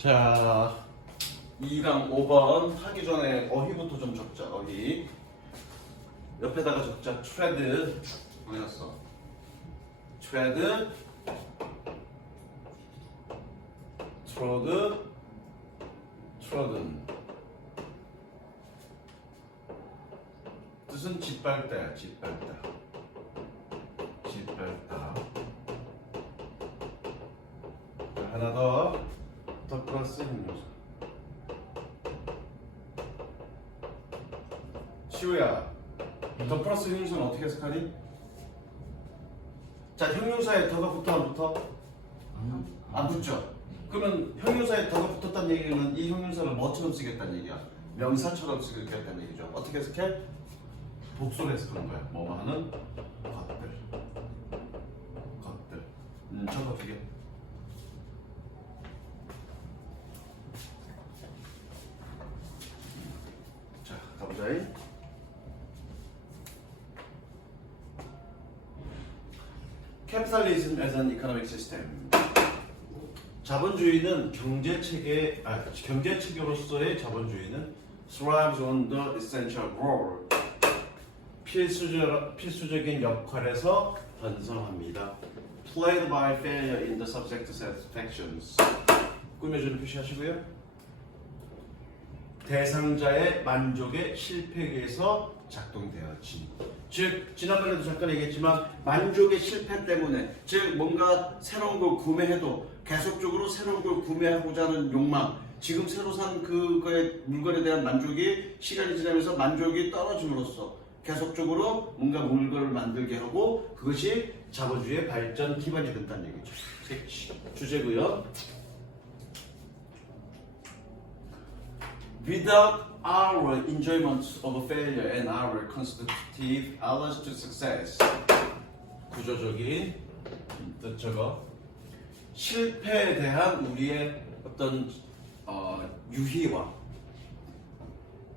자, 2강 5번 하기 전에 어휘부터 좀 적자. 어휘 옆에다가 적자. tread 어디갔어? tread, trod, trodden. 뜻은 짓밟다야. 짓밟다. 짓밟다. 하나 더 플러스 형용사. 시우야, 더 플러스 형용사는 어떻게 해석하니? 자, 형용사에 더가 붙어 안 붙어? 안 붙죠? 그러면 형용사에 더가 붙었다는 얘기는 이 형용사를 뭐처럼 쓰겠다는 얘기야? 명사처럼 쓰겠다는 얘기죠. 어떻게 해석해? 복수로 해석하는 거야. 뭐뭐 하는 것들. 저거 두 개. 자, 가보자. Capitalism as an economic system. 자본주의는 경제 체계로서의 자본주의는 thrives on the essential role. 필수적인 역할에서 번성합니다. Played by failure in the subject satisfactions. 꾸며주는 표시하시고요. 대상자의 만족의 실패에 의해서 작동되었지. 즉 지난번에도 잠깐 얘기했지만 만족의 실패 때문에, 즉 뭔가 새로운 걸 구매해도 계속적으로 새로운 걸 구매하고자 하는 욕망, 지금 새로 산 그거의 물건에 대한 만족이 시간이 지나면서 만족이 떨어짐으로써 계속적으로 뭔가 물건을 만들게 하고, 그것이 자본주의의 발전 기반이 된다는 얘기죠. 주제고요. Without our enjoyment of failure and our constitutive allowance to success. 구조적인 뜻 저거. 실패에 대한 우리의 어떤 유희와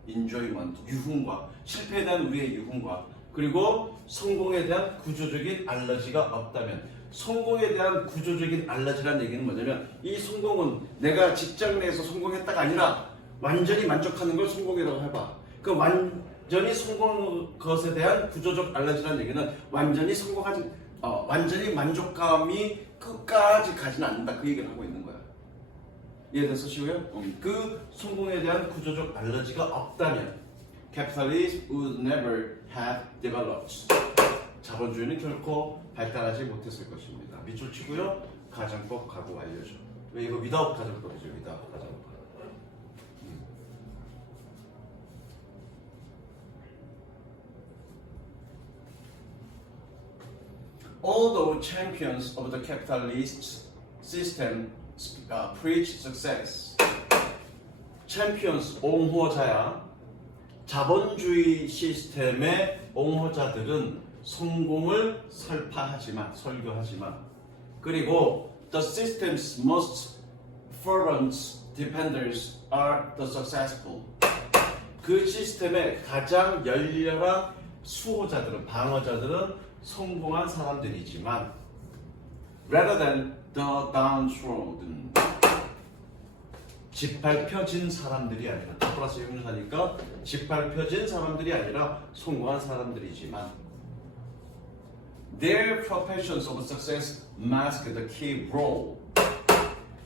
enjoyment, 유흥과, 실패에 대한 우리의 유흥과, 그리고 성공에 대한 구조적인 알러지가 없다면, 성공에 대한 구조적인 알러지라는 얘기는 뭐냐면, 이 성공은 내가 직장 내에서 성공했다가 아니라 완전히 만족하는 걸 성공이라고 해봐. 그 완전히 성공한 것에 대한 구조적 알러지라는 얘기는 완전히 완전히 만족감이 끝까지 가지는 않는다, 그 얘기를 하고 있는 거야. 이해돼서 쉬워요? 그 성공에 대한 구조적 알러지가 없다면 Capitalism would never have developed. 자본주의는 결코 발달하지 못했을 것입니다. 밑줄 치고요. 가정법 가구 알려줘. 왜 이거 without 가정법이죠? without 가정법. Although champions of the capitalist system preach success. Champions, 옹호자야. 자본주의 시스템의 옹호자들은 성공을 설교하지만, 그리고 the system's most fervent defenders are the successful. 그 시스템의 가장 열렬한 수호자들은, 방어자들은 성공한 사람들이지만, rather than the downtrodden, 짓밟혀진 사람들이 아니라, 플러스 형용사니까 짓밟혀진 사람들이 아니라 성공한 사람들이지만, their professions of success mask the key role.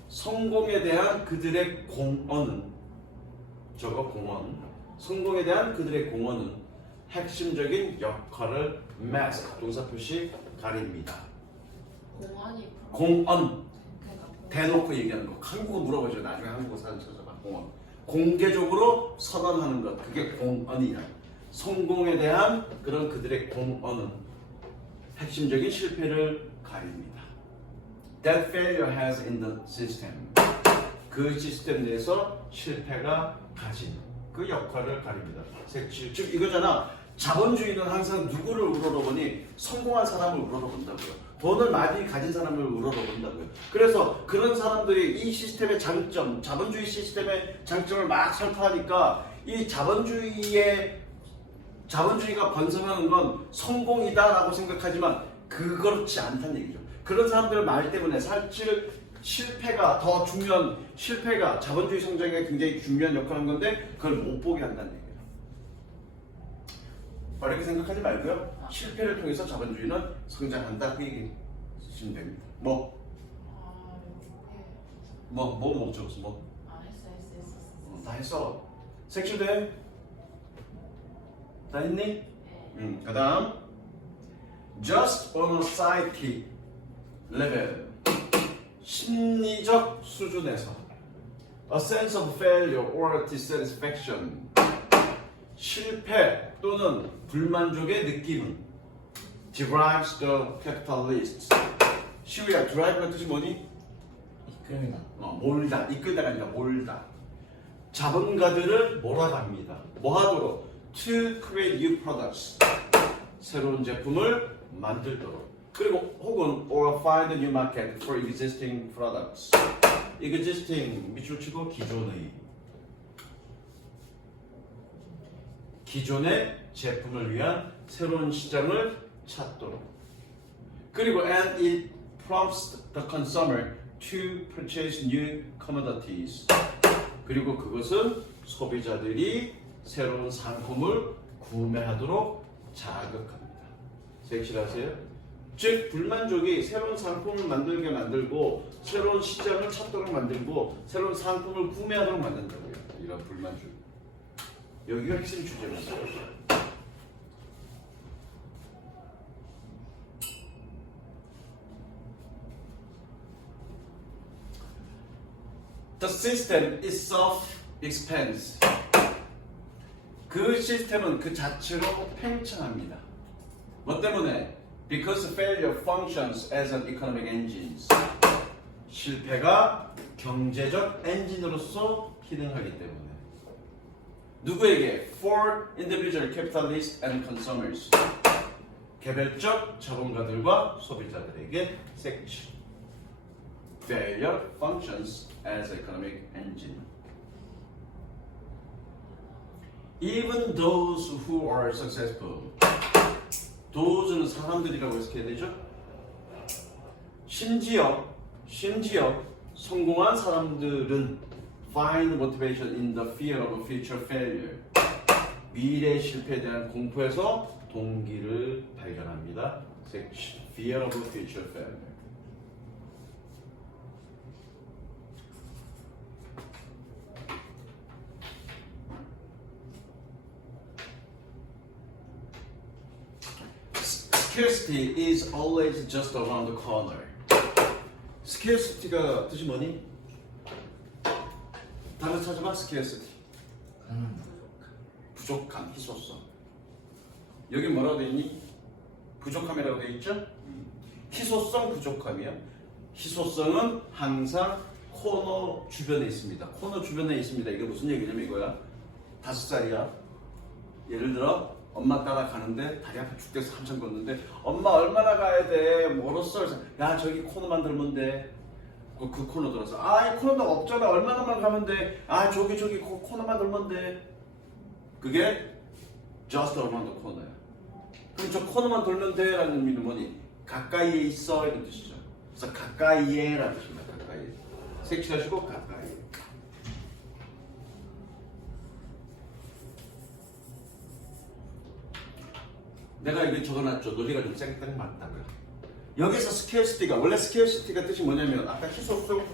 성공에 대한 그들의 공헌은, 저거 공헌, 성공에 대한 그들의 공헌은 핵심적인 역할을 mask, 동사 표시 가립니다. 공헌, 대놓고 얘기하는 거. 한국어 물어보죠. 나중에 한국어 사전 찾아봐. 공헌, 공개적으로 선언하는 것, 그게 공헌이야. 성공에 대한 그런 그들의 공헌은 핵심적인 실패를 가립니다. That failure has in the system. 그 시스템 내에서 실패가 가진 그 역할을 가립니다. 즉 이거잖아. 자본주의는 항상 누구를 우러러보니 성공한 사람을 우러러본다고요. 돈을 많이 가진 사람을 우러러본다고요. 그래서 그런 사람들이 이 시스템의 장점, 자본주의 시스템의 장점을 막 설파하니까 이 자본주의가 번성하는 건 성공이다라고 생각하지만 그렇지 않다는 얘기죠. 그런 사람들 말 때문에 사실 실패가 더 중요한, 실패가 자본주의 성장에 굉장히 중요한 역할을 하는 건데 그걸 못 보게 한다는 얘기예요. 어렵게 생각하지 말고요. 실패를 통해서 자본주의는 성장한다. 그 얘기 쓰시면 됩니다. 뭐 적었어? 했어. 다 했어. 색칠돼? 다 했니? 그 다음 Just on a psychic level, 심리적 수준에서 A sense of failure or dissatisfaction, 실패 또는 불만족의 느낌은 derives the capitalist. 시우야, drive가 뜻이 뭐니? 이끌다. 몰다, 이끌다가 아니라 몰다. 자본가들을 몰아갑니다. 뭐 하도록? To create new products, 새로운 제품을 만들도록. 그리고 혹은 or find a new market for existing products. existing 밑줄 치고 기존의 제품을 위한 새로운 시장을 찾도록. 그리고 and it prompts the consumer to purchase new commodities. 그리고 그것은 소비자들이 새로운 상품을 구매하도록 자극합니다. 색칠하세요? 즉 불만족이 새로운 상품을 만들게 만들고 새로운 시장을 찾도록 만들고 새로운 상품을 구매하도록 만든다고요. 이런 불만족. 여기가 핵심 주제입니다. The system itself expands. 그 시스템은 그 자체로 팽창합니다. 뭐 때문에? Because failure functions as an economic engine. 실패가 경제적 엔진으로서 기능하기 때문에. 누구에게? For individual capitalists and consumers. 개별적 자본가들과 소비자들에게 색칠. Failure functions as economic engine. Even those who are successful. those는 사람들이라고 해석해야 되죠? 심지어 성공한 사람들은 find motivation in the fear of future failure. 미래 실패에 대한 공포에서 동기를 발견합니다. fear of future failure. Scarcity is always just around the corner. Scarcity가 뜻이 뭐니? 단어 찾아봐. Scarcity. 부족함, 희소성. 여기 뭐라고 돼 있니? 부족함이라고 돼 있죠? 희소성, 부족함이야. 희소성은 항상 코너 주변에 있습니다. 코너 주변에 있습니다. 이게 무슨 얘기냐면 이거야. 5살이야. 예를 들어 엄마 따라 가는데 다리 아파 죽겠어. 한참 걷는데 엄마 얼마나 가야 돼? 멀었어. 그래서 야 저기 코너만 들면 돼. 그 코너 들어서 아 이 코너가 없잖아. 얼마나만 가면 돼? 아 저기 그 코너만 들면 돼. 그게 just around the corner야. 그럼 저 코너만 돌면 돼 라는 의미는 뭐니? 가까이에 있어 이런 뜻이죠. 그래서 가까이에 라는 뜻입니다. 가까이에. 색칠하시고 가까이. 내가 이게 적어놨죠. 논리가 좀 쌩쌩 맞다고요. 여기서 scarcity가 원래 scarcity가 뜻이 뭐냐면 아까 희소성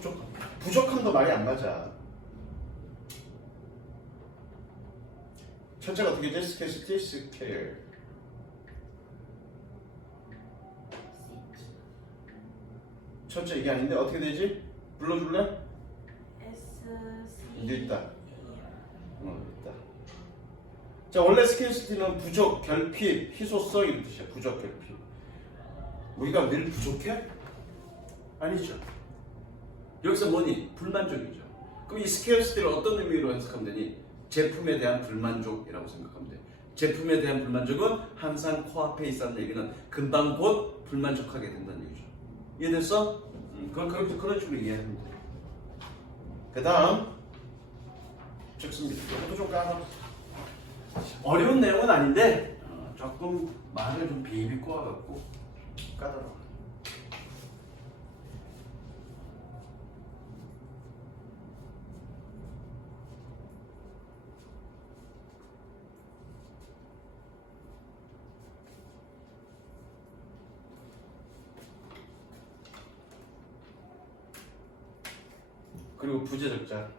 부족함도 말이 안 맞아. 첫째가 어떻게 돼? scarcity, scare. 첫째 이게 아닌데 어떻게 되지? 불러줄래? 이제 있다. 있다. 자 원래 scarcity는 부족, 결핍, 희소성 이런 뜻이야. 부족, 결핍. 우리가 늘 부족해? 아니죠. 여기서 뭐니? 불만족이죠. 그럼 이 scarcity를 어떤 의미로 해석하면 되니? 제품에 대한 불만족이라고 생각하면 돼. 제품에 대한 불만족은 항상 코앞에 있다는 얘기는 금방 곧 불만족하게 된다는 얘기죠. 이해됐어? 그런 식으로 이해하면 돼. 그 다음 적습니다. 이것도 좀 까봐. 어려운 내용은 아닌데 조금 말을 좀 비비 꼬아갖고 까다로워. 그리고 부재적자.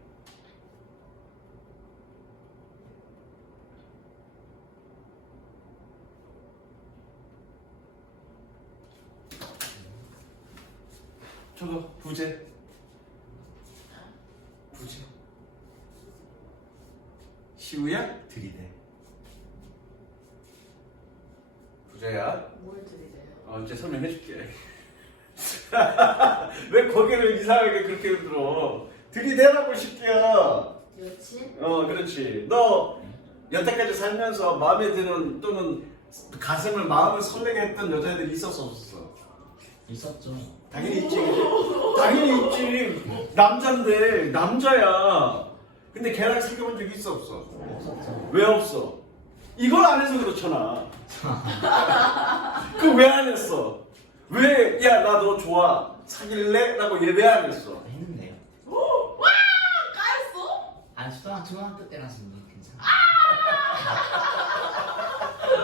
저거 부재. 부재. 시우야 들이대. 부재야. 뭘 들이대요? 이제 설명해줄게. 왜 거기를 이상하게 그렇게 들어? 들이대라고 시키야. 여친? 그렇지. 너 여태까지 살면서 마음에 드는 또는 가슴을 마음을 설레게 했던 여자애들이 있었어 없었어? 있었죠. 당연히 있지. 당연히 있지. 남잔데 남자야. 근데 걔랑 사귀어본 적이 있어 없어? 없었죠. 왜 없어? 이걸 안 해서 그렇잖아. 그 왜 안 했어? 왜 야 나 너 좋아 사귈래? 라고 얘 왜 안 했어? 했는데요. 와! 까였어? 아, 중학교 때라서 뭐 괜찮아.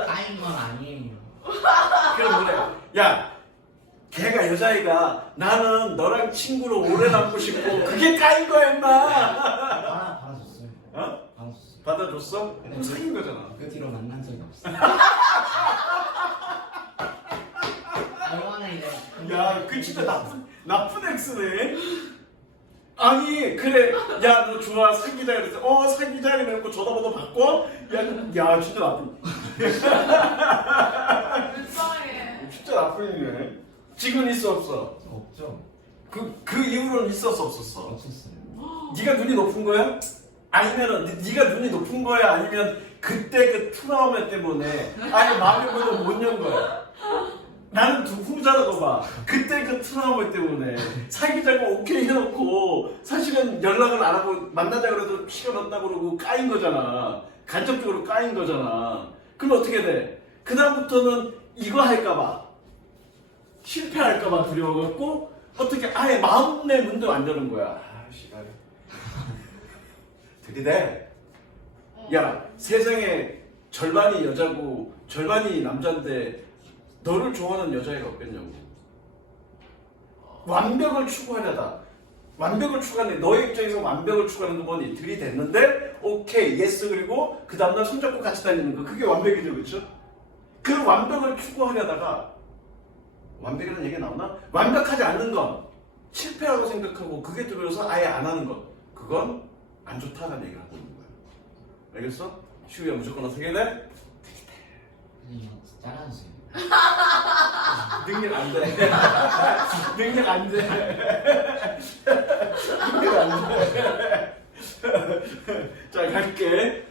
까인 건 아니에요. 그럼 그래. 야 걔가 여자애가 나는 너랑 친구로 오래 남고 싶고 그게 까인 거야 임마. 받아줬어요. 어? 받아줬어요. 받아줬어? 그럼 사귄 거잖아. 그 뒤로 만난 적이 없어요. 얼마나 이래. 야, 그 진짜 나쁜 엑스네. 아니, 그래. 야, 너 좋아. 사귀자. 그랬어. 사귀자. 이래놓고 전화번호 바꿔? 야, 진짜 나쁜. 불쌍해. 진짜 나쁜 이네. 지금 있어, 없어? 없죠. 그 이후로는 있었어, 없었어? 없었어요. 네가 눈이 높은 거야? 아니면 네가 눈이 높은 거야? 아니면 그때 그 트라우마 때문에 아니 마음의 문을 못 연 거야? 나는 두 후자라고 봐. 그때 그 트라우마 때문에 사귀자고 오케이 해놓고 사실은 연락을 안 하고 만나자 그래도 시간 없다고 그러고 까인 거잖아. 간접적으로 까인 거잖아. 그럼 어떻게 돼? 그 다음부터는 이거 할까봐 실패할까봐 두려워갖고 어떻게 아예 마음의 문도 안 여는 거야. 씨발. 들이대. 야, 세상에 절반이 여자고 절반이 남자인데 너를 좋아하는 여자애가 없겠냐고. 완벽을 추구하려다. 완벽을 추구하는데 너의 입장에서 완벽을 추구하는 건 뭐니? 들이댔는데 오케이 예스 그리고 그 다음날 손잡고 같이 다니는 거 그게 완벽이죠, 그렇죠? 그 완벽을 추구하려다가 완벽이라는 얘기가 나오나? 완벽하지 않는 건 실패라고 생각하고 그게 들어서 아예 안 하는 것 그건 안 좋다는 얘기를 하고 있는 거야. 알겠어? 시우야 무조건 어떻게 돼? 선생님, 잘라주세요. 능력 안 돼. 능력 안 돼. 능력 안 돼. 자, 갈게.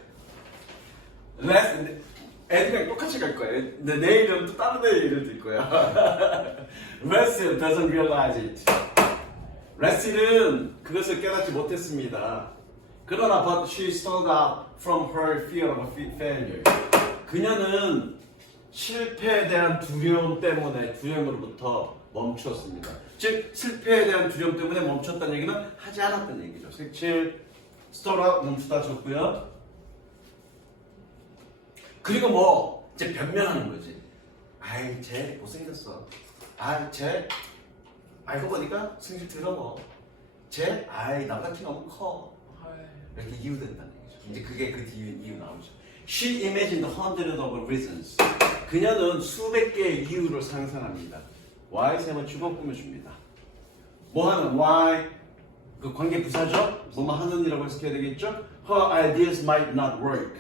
애들이랑 똑같이 갈 거야. 근데 내일은 또 다른 애 예를 들 거야. Russell doesn't realize it. 레슬은 그것을 깨닫지 못했습니다. 그러나 but she stood up from her fear of failure. 그녀는 실패에 대한 두려움 때문에 두려움으로부터 멈추었습니다. 즉 실패에 대한 두려움 때문에 멈췄다는 얘기는 하지 않았다는 얘기죠. 색칠 stood up 멈추다 줬고요. 그리고 뭐 이제 변명하는 거지. 아이 쟤 못생겼어. 쟤 알고 보니까 승질 더러워. 쟤 남자키 너무 커. 이렇게 이유된다는 얘기죠. 이제 그게 그 이유 나오죠. She imagined hundreds of reasons. 그녀는 수백 개의 이유를 상상합니다. Why 셈은 주거 꾸며줍니다. 뭐 하는 why 그 관계 부사죠. 뭐뭐 하는 이라고 해석해야 되겠죠. Her ideas might not work.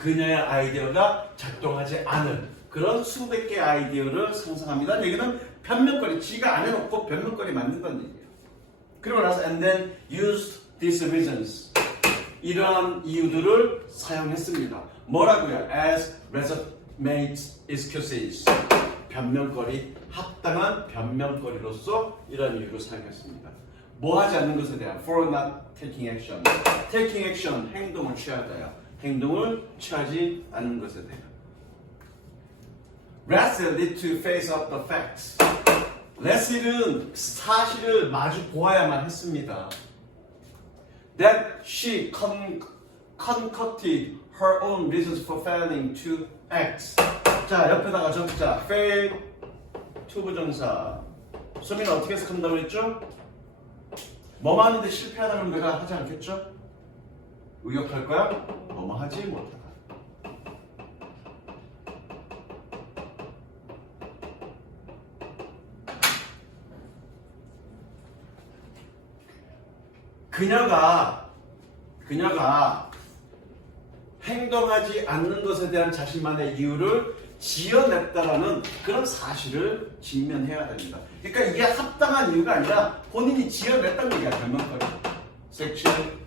그녀의 아이디어가 작동하지 않은 그런 수백 개의 아이디어를 상상합니다. 얘기는 변명거리, 지가 안 해놓고 변명거리 만든다는 얘기예요. 그리고 나서 and then used these reasons. 이러한 이유들을 사용했습니다. 뭐라고요? As legitimate excuses. 변명거리, 합당한 변명거리로서 이러한 이유를 사용했습니다. 뭐 하지 않는 것에 대한 for not taking action. taking action, 행동을 취하다야. 행동을 취하지 않는 것에 대한. Russell need to face up the facts. 레슬은 사실을 마주 보아야만 했습니다. That she concocted her own reasons for failing to act. 자, 옆에다가 적자. fail to 부정사. 소민아 어떻게 해석한다고 했죠? 뭐뭐 하는데 실패하다 그러면 내가 하지 않겠죠? 의역할 거야? 뭐뭐 하지 못하다. 그녀가 행동하지 않는 것에 대한 자신만의 이유를 지어냈다라는 그런 사실을 직면해야 됩니다. 그러니까 이게 합당한 이유가 아니라 본인이 지어냈다는 얘기야, 결론까지. 섹션.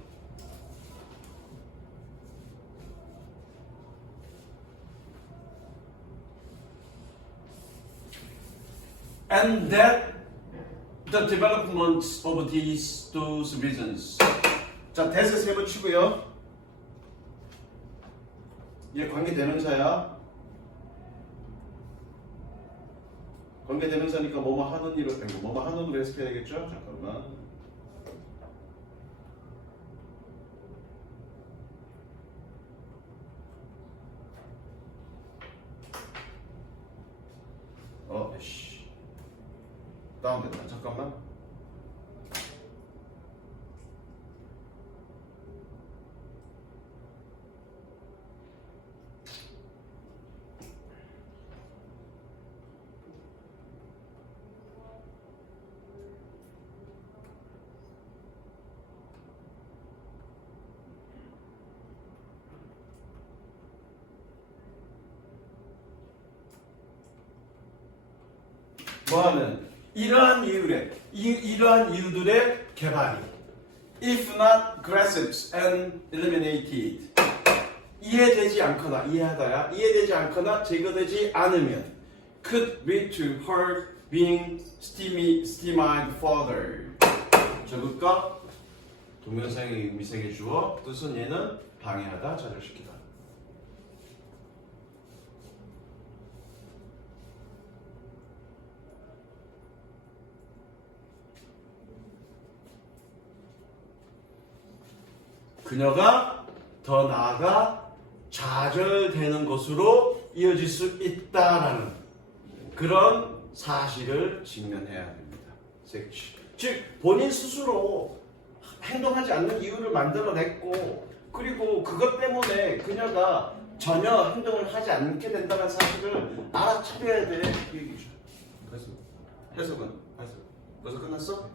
And that the development of those reasons. 자, 대세 세 번 치고요. 얘 관계대명사야. 관계대명사니까 뭐뭐 하는 일을 빼고 뭐뭐 하는 으로 해석해야겠죠? 잠깐만. 씨. 다운됐다. 잠깐만. 뭐하는 이러한 이유들의 개발이 if not grasped and eliminated 이해되지 않거나 제거되지 않으면 could lead to her being stymied further. 적을까? 동명사의 의미색의 주어 뜻은 얘는 방해하다, 좌절시키다. 그녀가 더 나아가 좌절되는 것으로 이어질 수 있다라는 그런 사실을 직면해야 됩니다. 즉 본인 스스로 행동하지 않는 이유를 만들어냈고 그리고 그것 때문에 그녀가 전혀 행동을 하지 않게 된다는 사실을 알아차려야 돼. 그 얘기죠. 그래서 해석은 벌써 끝났어?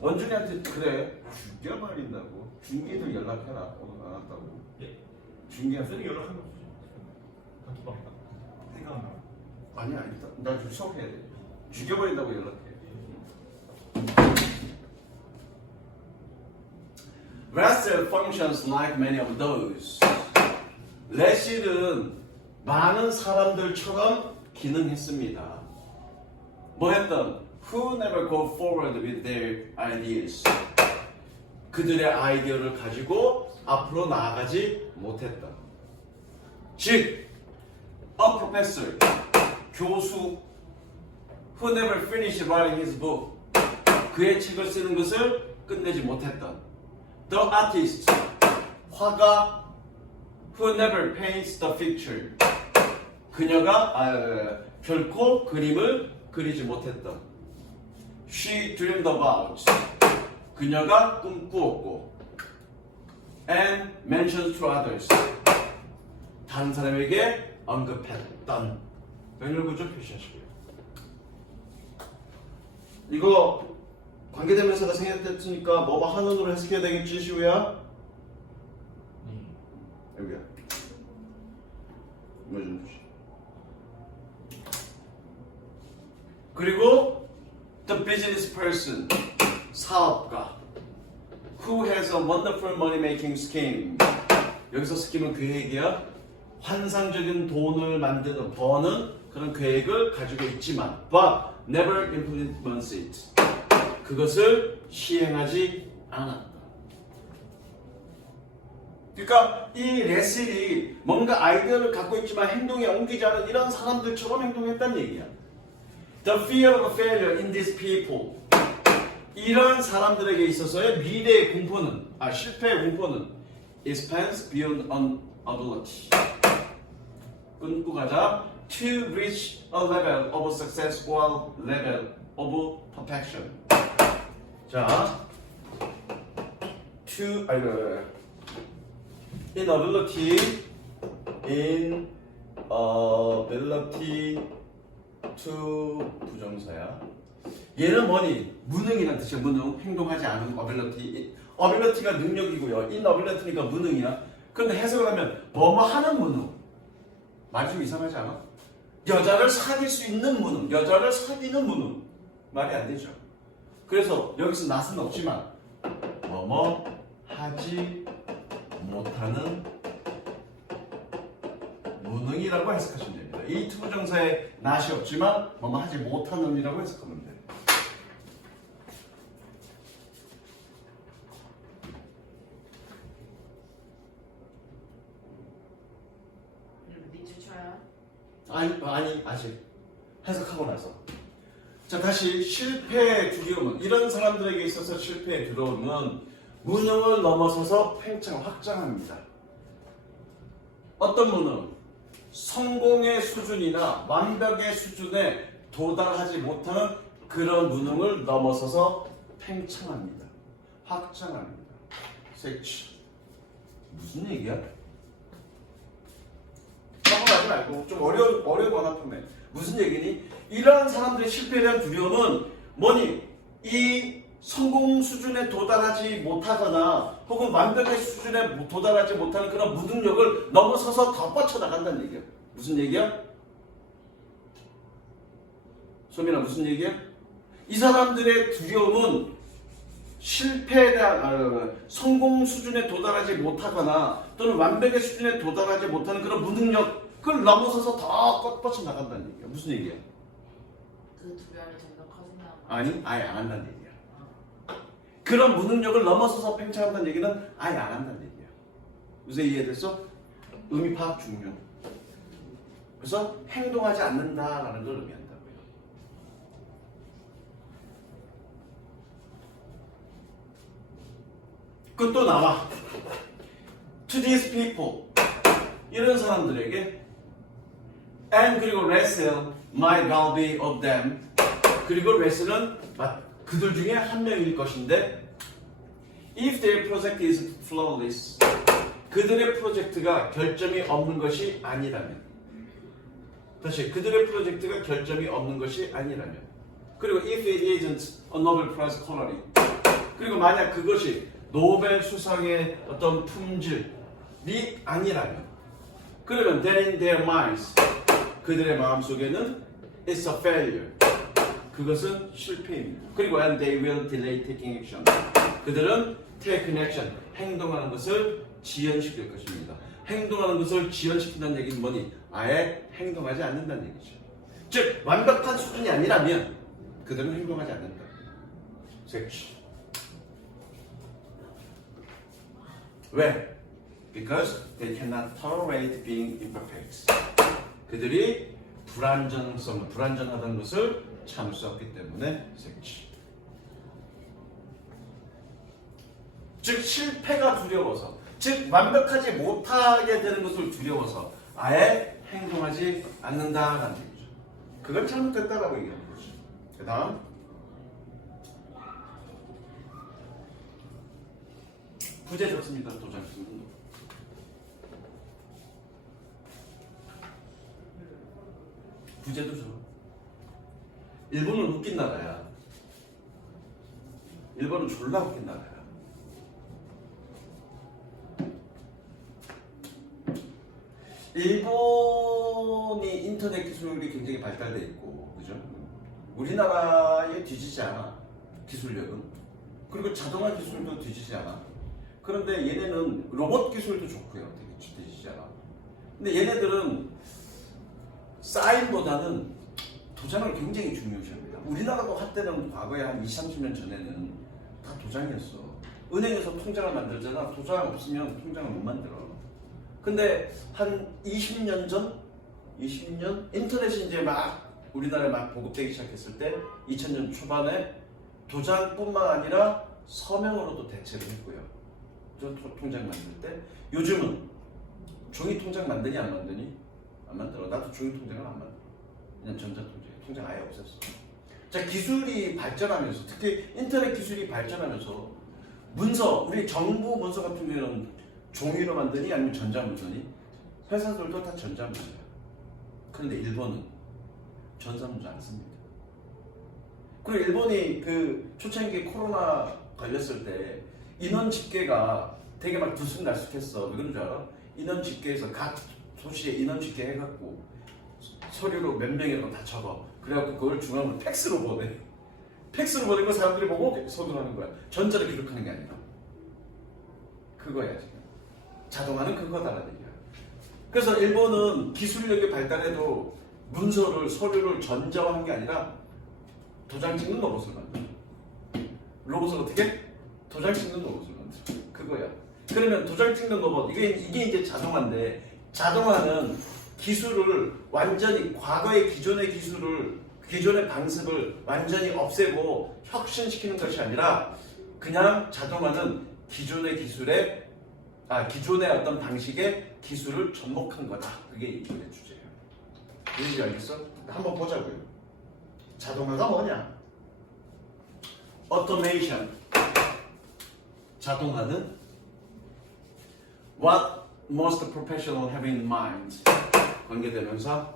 원준이한테 그래 죽여버린다고 중기들 연락해라. 오늘 안 왔다고. 예? 중기한테 연락하면 없죠. 단톡방에다 생각나. 아니야 나 좀 수업해야 돼. 죽여버린다고 연락해. Rest functions like many of those. 레실은 많은 사람들처럼 기능했습니다. 뭐 했던? Who never go forward with their ideas. 그들의 아이디어를 가지고 앞으로 나아가지 못했다. 즉, a professor, 교수, who never finished writing his book. 그의 책을 쓰는 것을 끝내지 못했던. The artist, 화가, who never paints the picture. 그녀가 결코 그림을 그리지 못했던. She dreamed about. 그녀가 꿈꾸었고. And mentioned to others. 다른 사람에게 언급했던. 연결구조 표시하시고요. 이거 관계대명사가 생략됐으니까 뭐뭐 하는으로 해석해야 되겠지, 시우야? 여기야. 뭐 좀 주시. 그리고 the business person, 사업가, who has a wonderful money-making scheme. 여기서 스킴은 계획이야. 환상적인 돈을 버는 그런 계획을 가지고 있지만, but never implements it. 그것을 시행하지 않았다. 그러니까 이 레슬이 뭔가 아이디어를 갖고 있지만 행동에 옮기지 않은 이런 사람들처럼 행동했다는 얘기야. The fear of failure in these people. 이런 사람들에게 있어서의 미래의 공포는, 실패의 공포는 expands beyond ability. 끊고 가자. To reach a level of success or level of perfection. 자, inability to 부정사야. 얘는 뭐니? 무능이란 뜻이야. 무능. 행동하지 않은 ability. ability가 능력이고요. inability니까 무능이야. 그런데 해석을 하면 뭐뭐 하는 무능. 말이 좀 이상하지 않아? 여자를 사귈 수 있는 무능. 여자를 사귀는 무능. 말이 안 되죠. 그래서 여기서 낫은 없지만 뭐뭐 하지 못하는 무능이라고 해석하시면 됩니다. 이 투부정사에 낫이 없지만 뭐뭐 하지 못하는이라고 해석하면 돼요. 니즈 쳐야. 아니 아직 해석하고 나서. 자, 다시 실패의 두려움은, 이런 사람들에게 있어서 실패의 두려움은 무능을 넘어서서 팽창 확장합니다. 어떤 무능? 성공의 수준이나 완벽의 수준에 도달하지 못하는 그런 무능을 넘어서서 팽창합니다. 확장합니다. 색치. 무슨 얘기야? 넘어가지 말고 좀 어려운 아픔에 무슨 얘기니? 이러한 사람들의 실패에 대한 두려움은 뭐니? 이 성공 수준에 도달하지 못하거나 혹은 완벽의 수준에 도달하지 못하는 그런 무능력을 넘어서서 더 뻗쳐나간다는 얘기야. 무슨 얘기야? 소민아, 무슨 얘기야? 이 사람들의 두려움은 실패에 대한 성공 수준에 도달하지 못하거나 또는 완벽의 수준에 도달하지 못하는 그런 무능력을 넘어서서 더 뻗쳐나간다는 얘기야. 무슨 얘기야? 그 두려움이 점점 커진다. 아니, 아예 안 한다는 얘기야. 그런 무능력을 넘어서서 팽창한다는 얘기는 아예 안 한다는 얘기야. 요새 이해됐어? 의미 파악 중요. 그래서 행동하지 않는다라는 걸 의미한다고요. 그것도 나와. To these people, 이런 사람들에게, and 그리고 wrestle might well be of them. 그리고 wrestle는 그들 중에 한 명일 것인데, if their project is flawless, 그들의 프로젝트가 결점이 없는 것이 아니라면, 다시 그들의 프로젝트가 결점이 없는 것이 아니라면, 그리고 if it isn't a Nobel Prize quality, 그리고 만약 그것이 노벨 수상의 어떤 품질이 아니라면, 그러면 then in their minds, 그들의 마음속에는 it's a failure, 그것은 실패입니다. 그리고 and they will delay taking action, 그들은 take an action, 행동하는 것을 지연시킬 것입니다. 행동하는 것을 지연시킨다는 얘기는 뭐니? 아예 행동하지 않는다는 얘기죠. 즉 완벽한 수준이 아니라면 그들은 행동하지 않는다. 색치. 왜? Because they cannot tolerate being imperfect. 그들이 불완전하다는 것을 참을 수 없기 때문에 색치. 즉 실패가 두려워서, 즉 완벽하지 못하게 되는 것을 두려워서 아예 행동하지 않는다라는 얘기죠. 그건 잘못됐다라고 얘기하는 거죠. 그 다음 부재 좋습니다. 도장 쓰는 거. 부재도 좋아. 일본은 웃긴 나라야. 일본은 졸라 웃긴 나라야. 일본이 인터넷 기술이 굉장히 발달돼 있고, 그죠? 우리나라에 뒤지지 않아. 기술력은. 그리고 자동화 기술도 뒤지지 않아. 그런데 얘네는 로봇 기술도 좋고요. 되게 뒤지지 않아. 근데 얘네들은 사인보다는 도장을 굉장히 중요시합니다. 우리나라도 한때는 과거에 한 20, 30년 전에는 다 도장이었어. 은행에서 통장을 만들잖아. 도장 없으면 통장을 못 만들어. 근데 한 20년 전? 20년? 인터넷이 이제 막 우리나라에 막 보급되기 시작했을 때 2000년 초반에 도장뿐만 아니라 서명으로도 대체를 했고요. 통장 만들 때. 요즘은 종이 통장 만드니 안 만드니? 안 만들어. 나도 종이 통장을 안 만들어. 그냥 전자통장. 통장 아예 없었어. 자, 기술이 발전하면서, 특히 인터넷 기술이 발전하면서 문서, 우리 정부 문서 같은 경우는 종이로 만드니 아니면 전자문서니? 회사들도 다 전자문서야. 그런데 일본은 전자문서 안 씁니다. 그리고 일본이 그 초창기 코로나 걸렸을 때 인원 집계가 되게 막 들쑥날쑥했어. 왜 그런 줄 알아? 인원 집계에서 각 도시에 인원 집계 해갖고 서류로 몇 명이라고 다 적어. 그래갖고 그걸 중앙으로 팩스로 보내. 팩스로 보내고 사람들이 보고 서두르는 거야. 전자로 기록하는 게 아니라. 그거야 지금. 자동화는 그거다라는 얘기야. 그래서 일본은 기술력이 발달해도 문서를 서류를 전자화한 게 아니라 도장 찍는 로봇을 만들어. 로봇을 어떻게? 도장 찍는 로봇을 만들어. 그거야. 그러면 도장 찍는 로봇 이게 이제 자동화인데 자동화는 기술을 완전히 과거의 기존의 방식을 완전히 없애고 혁신시키는 것이 아니라 그냥 자동화는 기존의 어떤 방식의 기술을 접목한 거다. 그게 이번의 주제예요. 뭔지 알겠어? 한번 보자고요. 자동화가 뭐냐? Automation. 자동화는 What most professionals have in mind. 관계대명사.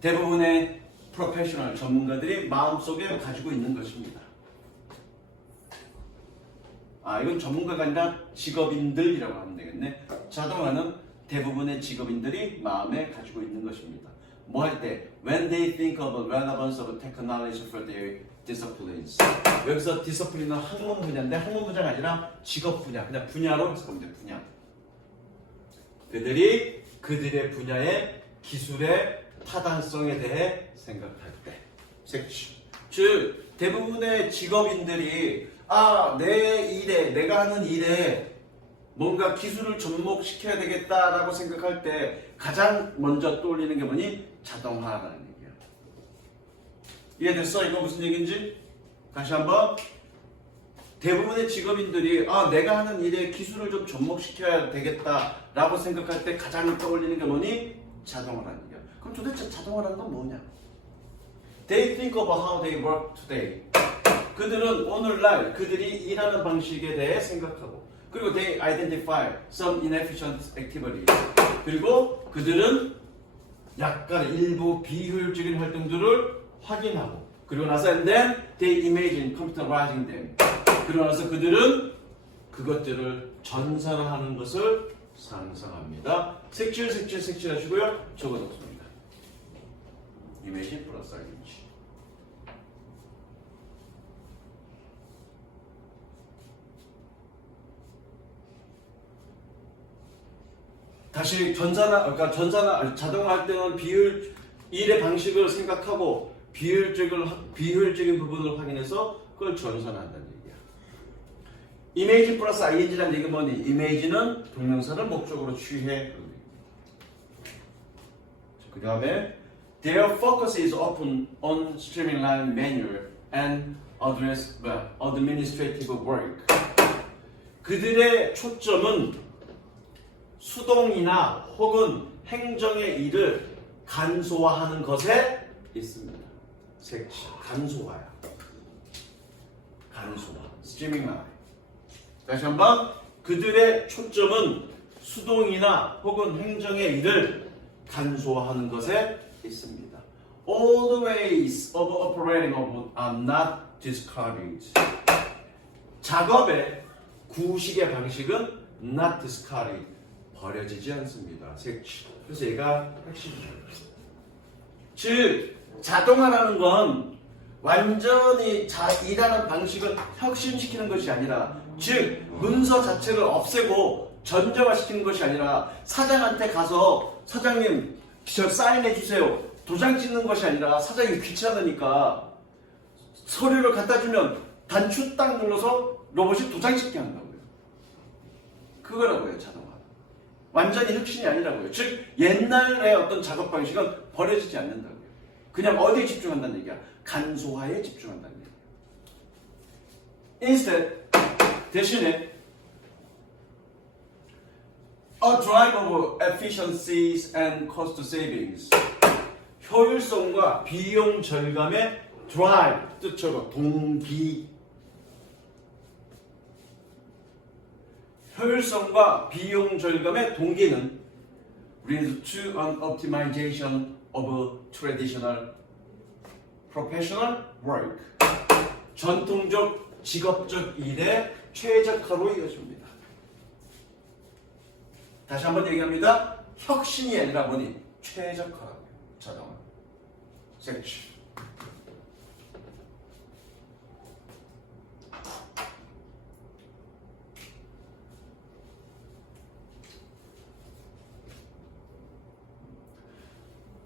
대부분의 프로페셔널 전문가들이 마음속에 가지고 있는 것입니다. 이건 전문가가 아니라 직업인들이라고 하면 되겠네. 자동화는 대부분의 직업인들이 마음에 가지고 있는 것입니다. 뭐 할 때? When they think of the relevance of technology for their disciplines. 여기서 디스플린은 학문 분야인데 학문 분야가 아니라 직업 분야, 그냥 분야로 해석하면 돼. 분야. 그들이 그들의 분야의 기술의 타당성에 대해 생각할 때. 즉 대부분의 직업인들이 내가 하는 일에 뭔가 기술을 접목시켜야 되겠다라고 생각할 때 가장 먼저 떠올리는 게 뭐니? 자동화라는 얘기야. 이해됐어? 이거 무슨 얘기인지? 다시 한번. 대부분의 직업인들이 내가 하는 일에 기술을 좀 접목시켜야 되겠다라고 생각할 때 가장 떠올리는 게 뭐니? 자동화라는 얘기야. 그럼 도대체 자동화라는 건 뭐냐? They think about how they work today. 그들은 오늘날 그들이 일하는 방식에 대해 생각하고 그리고 they identify some inefficient activities. 그리고 그들은 약간 일부 비효율적인 활동들을 확인하고 그리고 나서 and then they imagine computerizing them. 그러고 나서 그들은 그것들을 전산화하는 것을 상상합니다. 색칠 하시고요. 적어놓습니다. imagine 플러스 image. 다시 자동화할 때는 일의 방식을 생각하고 비효율적인 부분을 확인해서 그걸 전산화한다는 얘기야. 이미지 플러스 ing라는 얘기가 뭐니? 이미지는 동명사를 목적으로 취해. 그 다음에 their focus is often on streamlining manual and administrative work. 그들의 초점은 수동이나 혹은 행정의 일을 간소화하는 것에 있습니다. 간소화야. 간소화. 스트리밍라인. 다시 한번. 그들의 초점은 수동이나 혹은 행정의 일을 간소화하는 것에 있습니다. All the ways of operating are not discarded. 작업의 구식의 방식은 not discarded. 버려지지 않습니다. 그래서 얘가 핵심이죠. 즉 자동화라는 건 완전히 일하는 방식을 혁신시키는 것이 아니라 즉 문서 자체를 없애고 전자화시키는 것이 아니라 사장한테 가서 사장님 저 사인해 주세요. 도장 찍는 것이 아니라 사장이 귀찮으니까 서류를 갖다 주면 단추 딱 눌러서 로봇이 도장 찍게 한다고요. 그거라고요. 자동화. 완전히 혁신이 아니라고요. 즉 옛날의 어떤 작업 방식은 버려지지 않는다고요. 그냥 어디에 집중한다는 얘기야? 간소화에 집중한다는 얘기야. Instead, 대신에 a drive of efficiencies and cost savings. 효율성과 비용 절감의 drive, 뜻처럼 동기. 효율성과 비용 절감의 동기는 leads to an optimization of traditional professional work. 전통적 직업적 일의 최적화로 이어집니다. 다시 한번 얘기합니다. 혁신이 아니라 뭐니? 최적화라고요. 자동화. 섹치.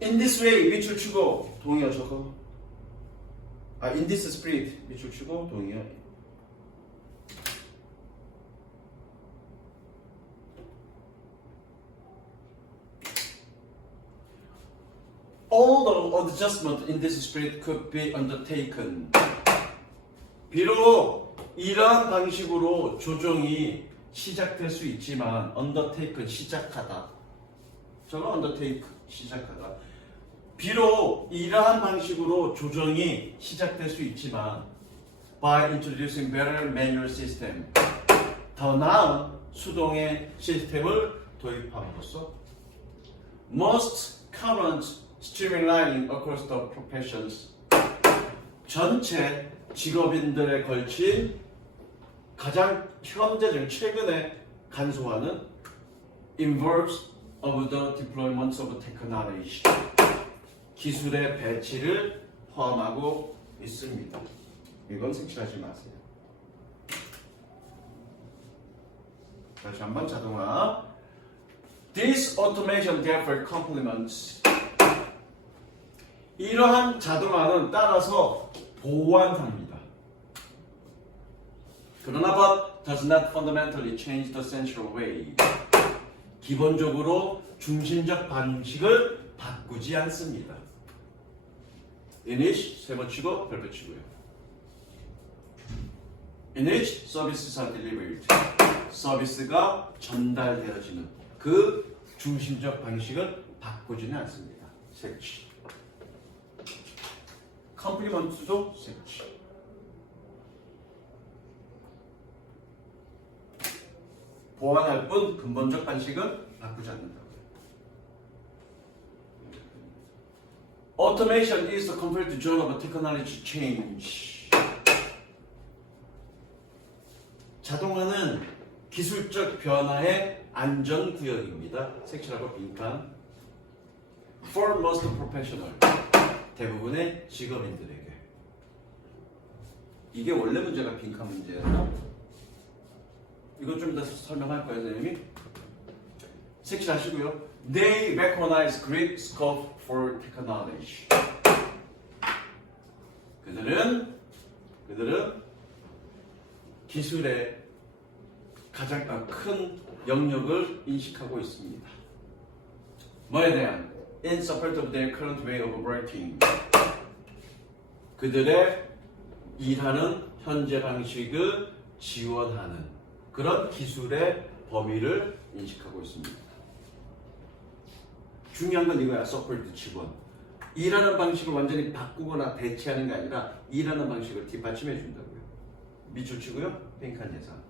In this way 밑줄 치고 동의어 적어. in this spirit 밑줄 치고 동의어. Although adjustment in this spirit could be undertaken. 비록 이러한 방식으로 조정이 시작될 수 있지만 undertaken 시작하다. 저거 undertake 시작하다. 비록 이러한 방식으로 조정이 시작될 수 있지만 by introducing better manual system 더 나은 수동의 시스템을 도입함으로써 most current streamlining across the professions 전체 직업인들에 걸친 가장 현재적 최근에 간소화는 involves of the deployment of technology 기술의 배치를 포함하고 있습니다. 이건 색칠하지 마세요. 다시 한번 자동화. This automation therefore complements. 이러한 자동화는 따라서 보완합니다. 그러나 but does not fundamentally change the central way. 기본적으로 중심적 방식을 바꾸지 않습니다. In which 세 번 치고 별표 치고요. In which services are delivered. 서비스가 전달되어지는 그 중심적 방식을 바꾸지는 않습니다. 색치. 컴플리먼트도 색치. 보완할 뿐 근본적 방식은 바꾸지 않는다고요. Automation is the complete zone of technology change. 자동화는 기술적 변화의 안전구역입니다. 색칠하고 빈칸. For most professional. 대부분의 직업인들에게. 이게 원래 문제가 빈칸 문제였나? 이거 좀 더 설명할 거예요, 선생님이. 색칠하시고요. They recognize great scope for technology. 그들은 기술의 가장 큰 영역을 인식하고 있습니다. 뭐에 대한? In support of their current way of working. 그들의 일하는 현재 방식을 지원하는 그런 기술의 범위를 인식하고 있습니다. 중요한 건 이거야. support 지원. 일하는 방식을 완전히 바꾸거나 대체하는 게 아니라 일하는 방식을 뒷받침해 준다고요. 밑줄 치고요. 빈칸 예상.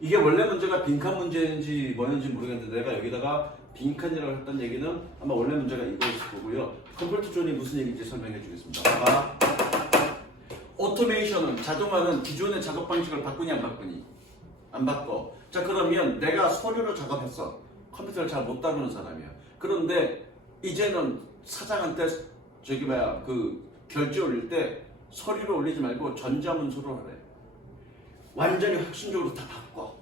이게 원래 문제가 빈칸 문제인지 뭐였는지 모르겠는데 내가 여기다가 빈칸이라고 했던 얘기는 아마 원래 문제가 이거였을 거고요. 컴퓨터 존이 무슨 얘기인지 설명해 주겠습니다. 봐봐. 오토메이션은 자동화는 기존의 작업 방식을 바꾸니 안 바꾸니? 안 바꿔. 자 그러면 내가 서류로 작업했어. 컴퓨터를 잘 못 다루는 사람이야. 그런데 이제는 사장한테 그 결제 올릴 때 서류로 올리지 말고 전자문서로 하래. 완전히 혁신적으로 다 바꿔.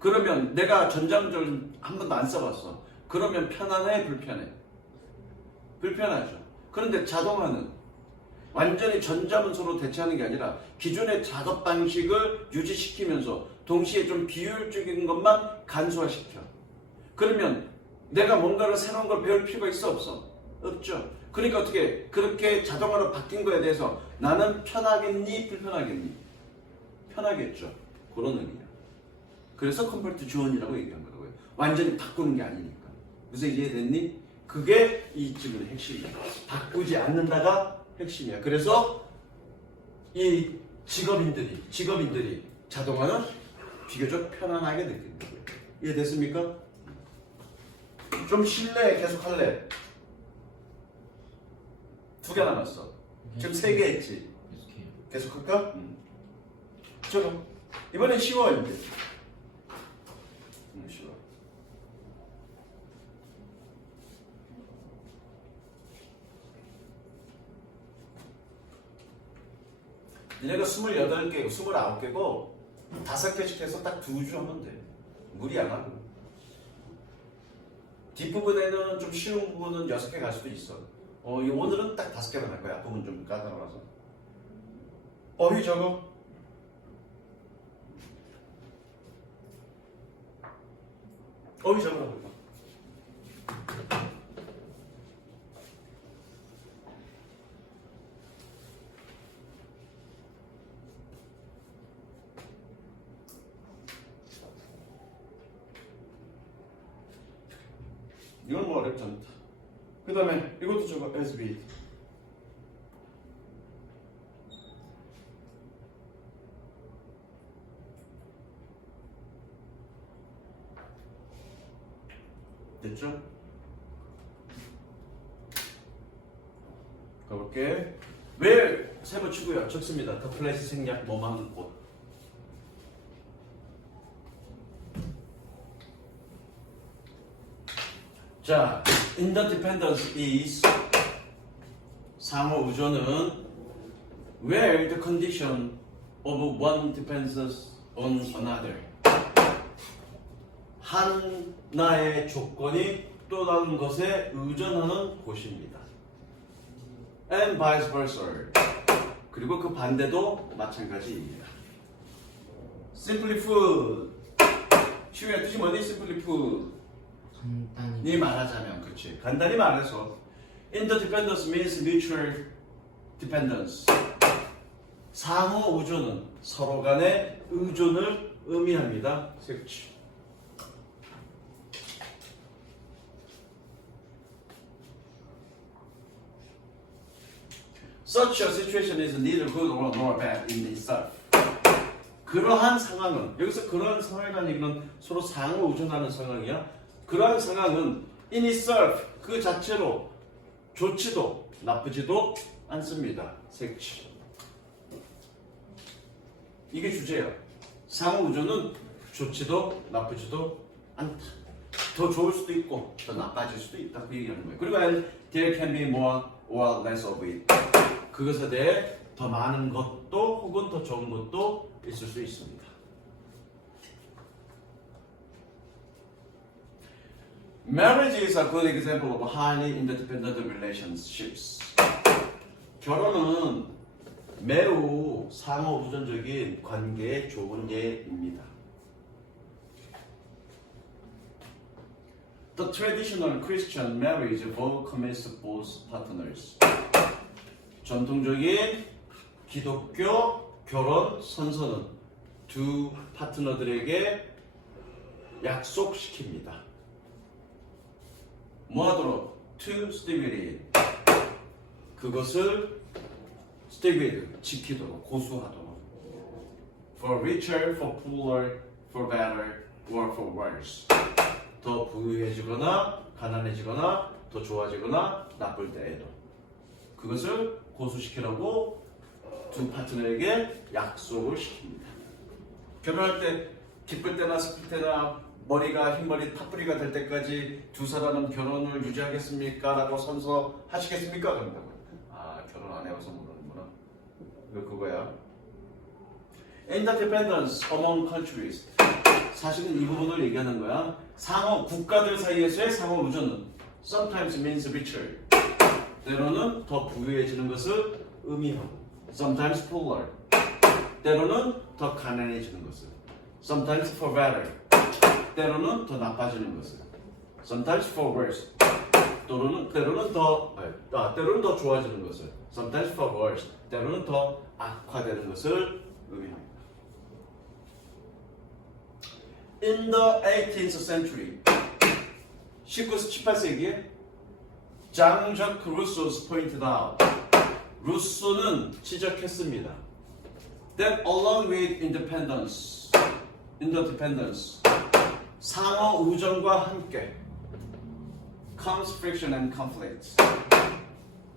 그러면 내가 전자문서를 한 번도 안 써봤어. 그러면 편안해, 불편해? 불편하죠. 그런데 자동화는 완전히 전자문서로 대체하는 게 아니라 기존의 작업 방식을 유지시키면서 동시에 좀 비효율적인 것만 간소화시켜. 그러면 내가 뭔가를 새로운 걸 배울 필요가 있어 없어? 없죠. 그러니까 어떻게 그렇게 자동화로 바뀐 거에 대해서 나는 편하겠니 불편하겠니? 편하겠죠. 그런 의미야. 그래서 컴포트 지원이라고 얘기한 거라고요. 완전히 바꾸는 게 아니니까. 무슨 이해됐니? 그게 이 질문의 핵심이야. 바꾸지 않는다가 핵심이야. 그래서 이 직업인들이 자동화는 비교적 편안하게 느낀다. 이해됐습니까? 좀 쉴래? 계속 할래? 2개 남았어. 지금 3개 했지. 계속해요. 계속 할까? 저거 이번엔 쉬워 이제. 쉬워. 니네가 28개고 29개고 5개씩 해서 딱 2주 하면 돼. 무리 안 하고. 뒷부분에는 좀 쉬운 부분은 6개 갈 수도 있어. 오늘은 딱 5개만 할 거야. 앞부분 좀 까다로워서. 어휘 적어. 어휘 적으라고. 이건 뭐 어렵지 않다. 그 다음에 이것도 적어. as with. 됐죠? 가볼게. 왜 세번치고요? 적습니다. The place 생략 뭐만 곳. 자, interdependence is 상호 의존은 where the condition of one depends on another. 하나의 조건이 또 다른 것에 의존하는 곳입니다. And vice versa. 그리고 그 반대도 마찬가지입니다. Simply put. 시우야 뜻이 뭐니? Simply put. 간단히 니 말하자면 그렇지. 간단히 말해서 interdependence means mutual dependence. 상호 의존은 서로 간의 의존을 의미합니다. 그렇지. Such a situation is neither good nor bad in itself. 그러한 상황은 여기서 그러한 상황이라는 얘기는 서로 상호 의존하는 상황이야. 그러한 상황은 in itself 그 자체로 좋지도 나쁘지도 않습니다. 색치. 이게 주제야. 상호 의존은 좋지도 나쁘지도 않다. 더 좋을 수도 있고 더 나빠질 수도 있다. 그 얘기하는 거예요. 그리고 and there can be more or less of it. 그것에 대해 더 많은 것도 혹은 더 좋은 것도 있을 수 있습니다. Marriage is a good example of highly interdependent relationships. 결혼은 매우 상호 의존적인 관계의 좋은 예입니다. The traditional Christian marriage welcomes both partners. 전통적인 기독교 결혼 선서는 두 파트너들에게 약속시킵니다. 뭐하도록? To stay with it. 그것을 stay with, 지키도록, 고수하도록. For richer, for poorer, for better, or for worse. 더 부유해지거나 가난해지거나 더 좋아지거나 나쁠 때에도 그것을 고수시키라고 두 파트너에게 약속을 시킵니다. 결혼할 때 기쁠 때나 슬플 때나 머리가 흰머리 팥뿌리가 될 때까지 두 사람은 결혼을 유지하겠습니까? 라고 선서하시겠습니까? 그런다고. 아, 결혼 안 해봐서 모르는구나. 그거야. Interdependence among countries. 사실은 이 부분을 얘기하는 거야. 상호 국가들 사이에서의 상호 의존은 sometimes means richer. 때로는 더 부유해지는 것을 의미하고 sometimes poorer. 때로는 더 가난해지는 것을 sometimes for better. 때로는 더 나빠지는 것을 sometimes for worse. 때로는 더 좋아지는 것을 sometimes for worse. 때로는 더 악화되는 것을 의미합니다. In the 18th century, 18세기에 장자크 루소스 pointed out. 루소는 지적했습니다. Then along with interdependence, 상호 우정과 함께 comes friction and conflict.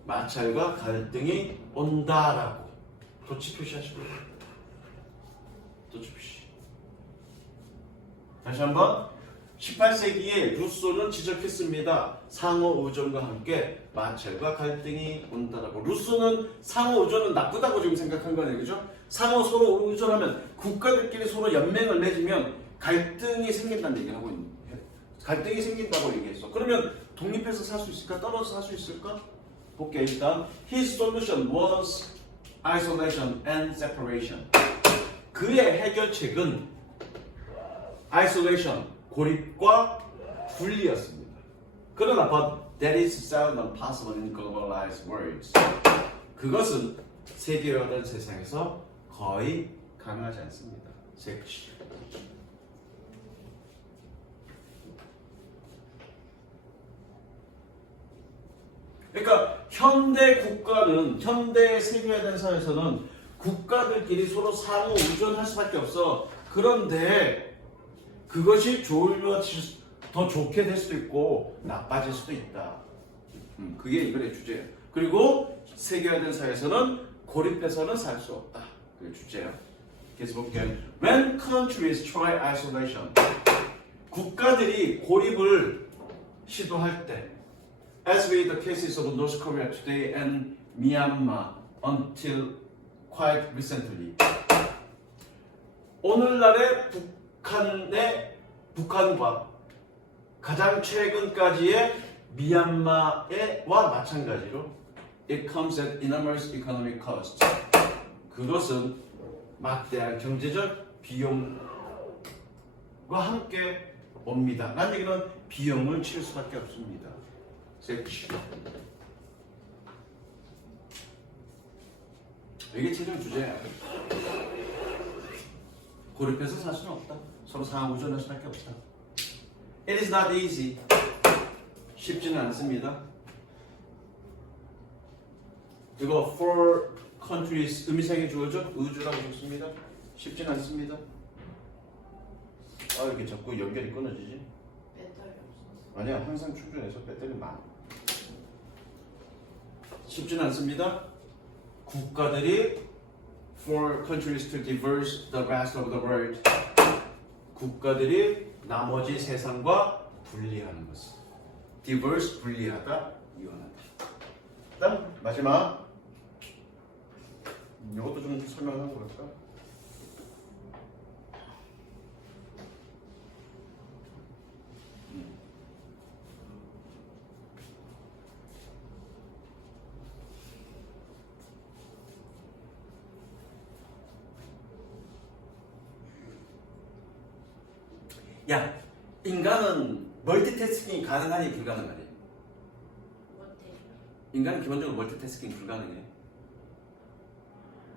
마찰과 갈등이 온다라고 도치 표시하시고요. 도치 표시. 다시 한번 18세기에 루소는 지적했습니다. 상호 의존과 함께 마찰과 갈등이 온다라고. 루소는 상호 의존은 나쁘다고 지금 생각한 거네요, 그죠? 상호 서로 의존하면 국가들끼리 서로 연맹을 맺으면 갈등이 생긴다는 얘기를 하고 있는 거예요. 갈등이 생긴다고 얘기했어. 그러면 독립해서 살 수 있을까? 떨어져 살 수 있을까? 볼게요. 일단 His solution was isolation and separation. 그의 해결책은 isolation, 고립과 분리였습니다. 그러나 but that is seldom possible in globalized worlds. 그것은 세계화된 세상에서 거의 가능하지 않습니다. 섹시. 그러니까 현대 국가는 현대 세계화된 사회에서는 국가들끼리 서로 상호 의존할 수밖에 없어. 그런데 그것이 더 좋게 될 수도 있고 나빠질 수도 있다. 그게 이번의 주제예요. 그리고 세계화된 사회에서는 고립해서는 살 수 없다. 그게 주제예요. 계속 볼게요. When countries try isolation, 국가들이 고립을 시도할 때, as with the cases of North Korea today and Myanmar until quite recently, 오늘날의 북한과 가장 최근까지의 미얀마와 마찬가지로 it comes at enormous economic cost. 그것은 막대한 경제적 비용과 함께 옵니다. 라는 얘기는 비용을 치를 수밖에 없습니다. 섹시. 이게 최종 주제야. 고립해서 살 수는 없다. 서로 상호 의존할 수밖에 없다. It is not easy. 쉽지는 않습니다. 이거 for countries 의미상의 주어죠? 의주라고 적습니다. 쉽지는 않습니다. 아 이렇게 자꾸 연결이 끊어지지? 배터리 없어서. 아니야 항상 충전해서 배터리 많아. 쉽지는 않습니다. 국가들이 for countries to diverse the rest of the world, 국가들이 나머지 세상과 분리하는 것을 diverse 분리하다, 이완하다. 그다음 마지막 이것도 좀 설명하고 그럴까? 야, 인간은 멀티태스킹이 가능하니 불가능하니? 못해. 인간은 기본적으로 멀티태스킹 불가능해.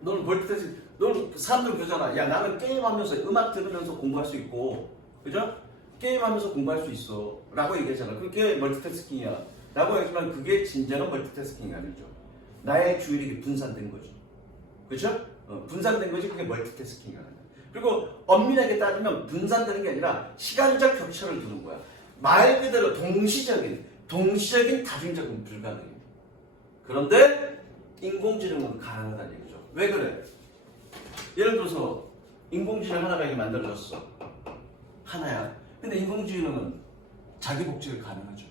너는 멀티태스킹, 너는 사람들 그러잖아. 야, 나는 게임하면서 음악 들으면서 공부할 수 있고, 그죠? 게임하면서 공부할 수 있어. 라고 얘기하잖아. 그게 멀티태스킹이야. 라고 하지만 그게 진정한 멀티태스킹이 아니죠. 나의 주의력이 분산된 거죠. 그죠? 분산된 거지 그게 멀티태스킹이 아니야. 그리고 엄밀하게 따지면 분산되는 게 아니라 시간적 격차를 두는 거야. 말 그대로 동시적인 다중적인 불가능해. 그런데 인공지능은 가능하다는 얘기죠. 왜 그래? 예를 들어서 인공지능 하나가 이렇게 만들어졌어. 하나야. 근데 인공지능은 자기 복제가 가능하죠.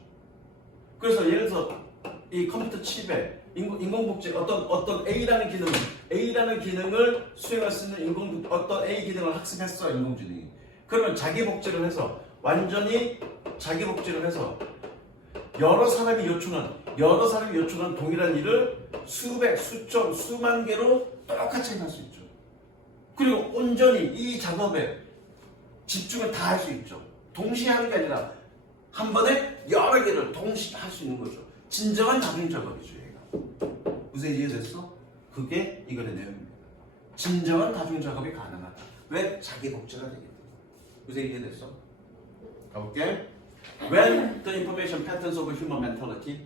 그래서 예를 들어서 이 컴퓨터 칩에 인공복제 어떤 A라는 기능을 수행할 수 있는 어떤 A 기능을 학습했어 인공지능이. 그러면 자기 복제를 해서 완전히 자기 복제를 해서 여러 사람이 요청한 동일한 일을 수백, 수천, 수만 개로 똑같이 할 수 있죠. 그리고 온전히 이 작업에 집중을 다 할 수 있죠. 동시에 하는 게 아니라 한 번에 여러 개를 동시에 할 수 있는 거죠. 진정한 다중 작업이죠. 무슨 이해됐어? 그게 이거의 내용입니다. 진정한 다중 작업이 가능하다. 왜? 자기 복제가 되기 때문에. 무슨 이해됐어? 가볼게. When the information patterns of human mentality,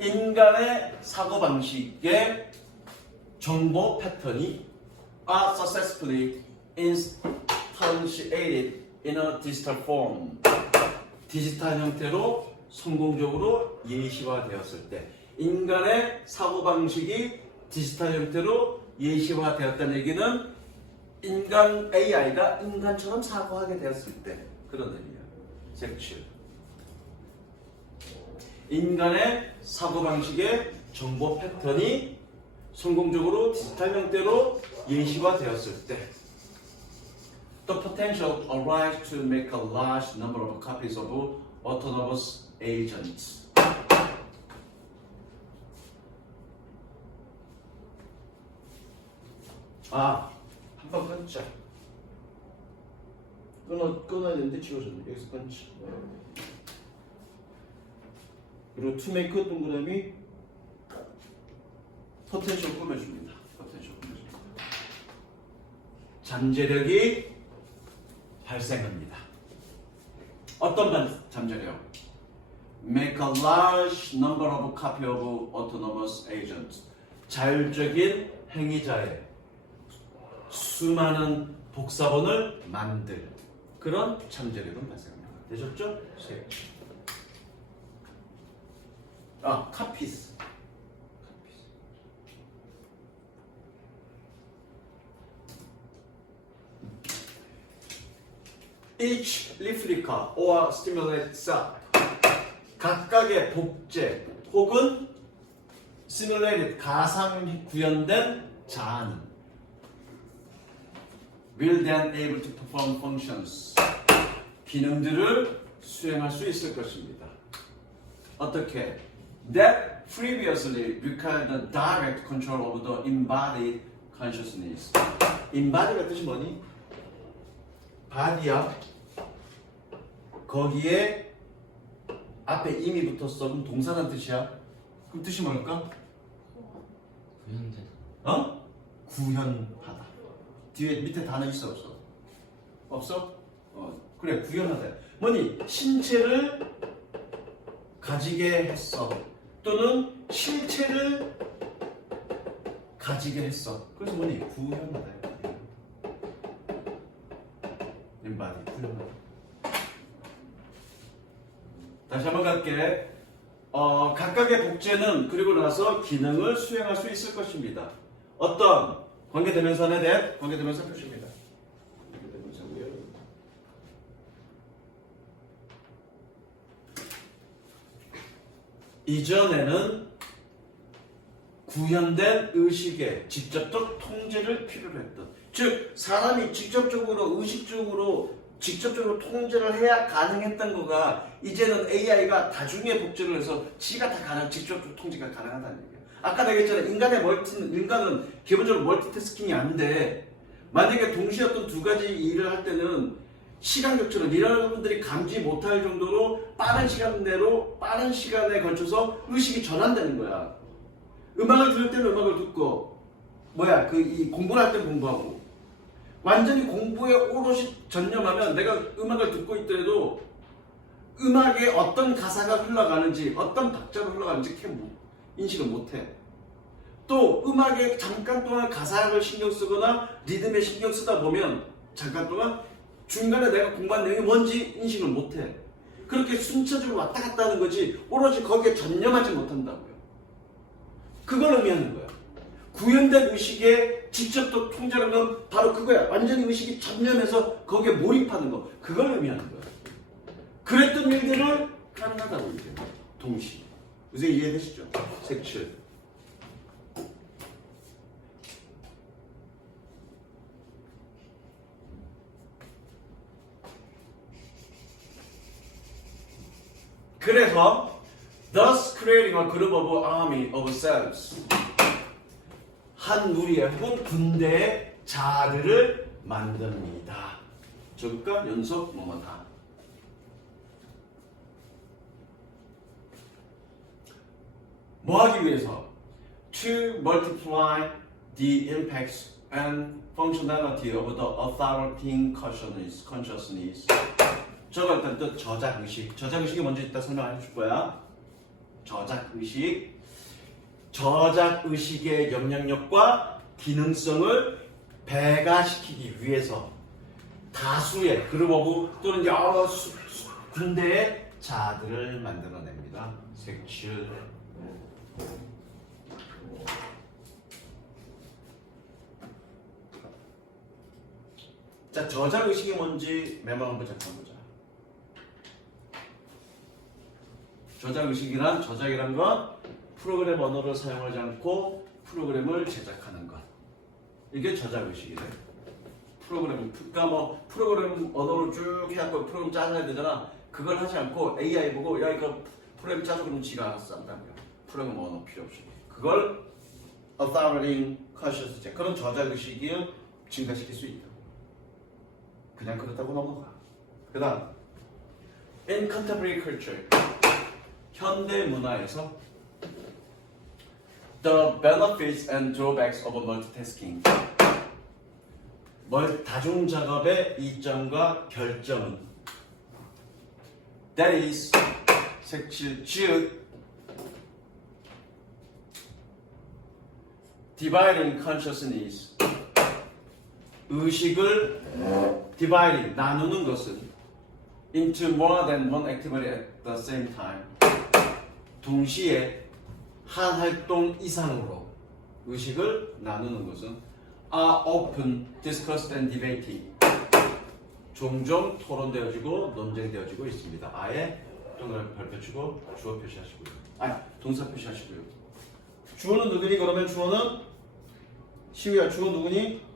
인간의 사고방식의 정보 패턴이 are successfully instantiated in a digital form. 디지털 형태로 성공적으로 예시화되었을 때 인간의 사고방식이 디지털 형태로 예시화되었다는 얘기는 인간 AI가 인간처럼 사고하게 되었을 때 그런 의미야. 섹츄. 인간의 사고방식의 정보 패턴이 성공적으로 디지털 형태로 예시화되었을 때 The potential arise to make a large number of copies of autonomous agents. 한번 끊자. 끊어야 되는데 지워졌네. 여기서 끊자. 그리고 to make 동그라미 포텐셜 꾸며줍니다. 포텐셜 꾸며줍니다. 잠재력이 발생합니다. 어떤 잠재력? Make a large number of copy of autonomous agents. 자율적인 행위자의 수많은 복사본을 만들 그런 잠재력은 발생합니다. 되셨죠? copies. Each replica or simulated self. 각각의 복제 혹은 simulated 가상 구현된 자아는 will then able to perform functions. 기능들을 수행할 수 있을 것입니다. 어떻게? That previously required the direct control of the embodied consciousness. embodied가 뜻이 뭐니? body야. 거기에 앞에 이미 붙었어. 그럼 동사란 뜻이야. 그럼 뜻이 뭘까? 구현되다. 구현하다. 뒤에 밑에 단어 있어 없어? 없어? 그래 구현하다. 뭐니? 신체를 가지게 했어. 또는 실체를 가지게 했어. 그래서 뭐니? 구현하다. embody 구현하다. 다시 한번 갈게. 각각의 복제는 그리고 나서 기능을 수행할 수 있을 것입니다. 어떤 관계대명사에 대한 관계대명사 표시입니다. 관계대명사고요. 이전에는 구현된 의식의 직접적 통제를 필요로 했던, 즉 사람이 직접적으로 직접적으로 통제를 해야 가능했던 거가 이제는 AI가 다중의 복제를 해서 지가 다 직접적 통제가 가능하다는 얘기예요. 아까 내가 했잖아요. 인간은 기본적으로 멀티태스킹이 안 돼. 만약에 동시에 어떤 두 가지 일을 할 때는 시간 격차를 여러분들이 감지 못할 정도로 빠른 시간 내로 빠른 시간에 걸쳐서 의식이 전환되는 거야. 음악을 들을 때는 음악을 듣고 이 공부를 할 때 공부하고 완전히 공부에 오롯이 전념하면 내가 음악을 듣고 있더라도 음악에 어떤 가사가 흘러가는지 어떤 박자가 흘러가는지 인식을 못해. 또 음악에 잠깐 동안 가사를 신경 쓰거나 리듬에 신경 쓰다 보면 잠깐 동안 중간에 내가 공부한 내용이 뭔지 인식을 못해. 그렇게 순차적으로 왔다 갔다 하는 거지 오로지 거기에 전념하지 못한다고요. 그걸 의미하는 거야. 구현된 의식에 직접적 통제하는 건 바로 그거야. 완전히 의식이 전념해서 거기에 몰입하는 거. 그걸 의미하는 거야. 그랬던 일들을 가능하다고 이제 동시에. 선생님 이해되시죠? 색칠. 그래서 thus creating a group of army of cells. 한 무리의 혹은 군대의 자들을 만듭니다. 적과 연속 뭐뭐다. 뭐 하기 위해서? To multiply the impacts and functionality of the authoritative consciousness. 저거 일단 또 저작의식. 저작의식이 먼저 이따 설명해 줄 거야. 저작의식. 저작의식의 영향력과 기능성을 배가시키기 위해서 다수의 그룹 오브 또는 여러 군대의 자들을 만들어냅니다. 색칠. 자, 저자의식이 뭔지 메모 한번 잠깐 보자. 저자의식이란, 저작이란 건 프로그램 언어를 사용하지 않고 프로그램을 제작하는 것. 이게 저자의식이래. 그러니까 뭐 프로그램 언어를 쭉 해갖고 프로그램 짜야 되잖아. 그걸 하지 않고 AI 보고 야 이거 프로그램 짜서 그러면 지가 알아서 짠다고요. 프로그램 언어 필요 없이. 그걸 authority conscious 그런 저자의식이 증가시킬 수 있다. 그냥 그렇다고 넘어가. 그 다음 in contemporary culture 현대 문화에서 the benefits and drawbacks of multitasking 다중 작업의 이점과 결점은 that is 색칠 즉 dividing consciousness 의식을 dividing 나누는 것은 into more than one activity at the same time 동시에 한 활동 이상으로 의식을 나누는 것은 are often discussed and debated 종종 토론되어지고 논쟁되어지고 있습니다. 아예 동그라미 별표 치고 주어 표시하시고요. 아니 동사 표시하시고요. 주어는 누구니? 그러면 주어는 시우야 주어 누구니?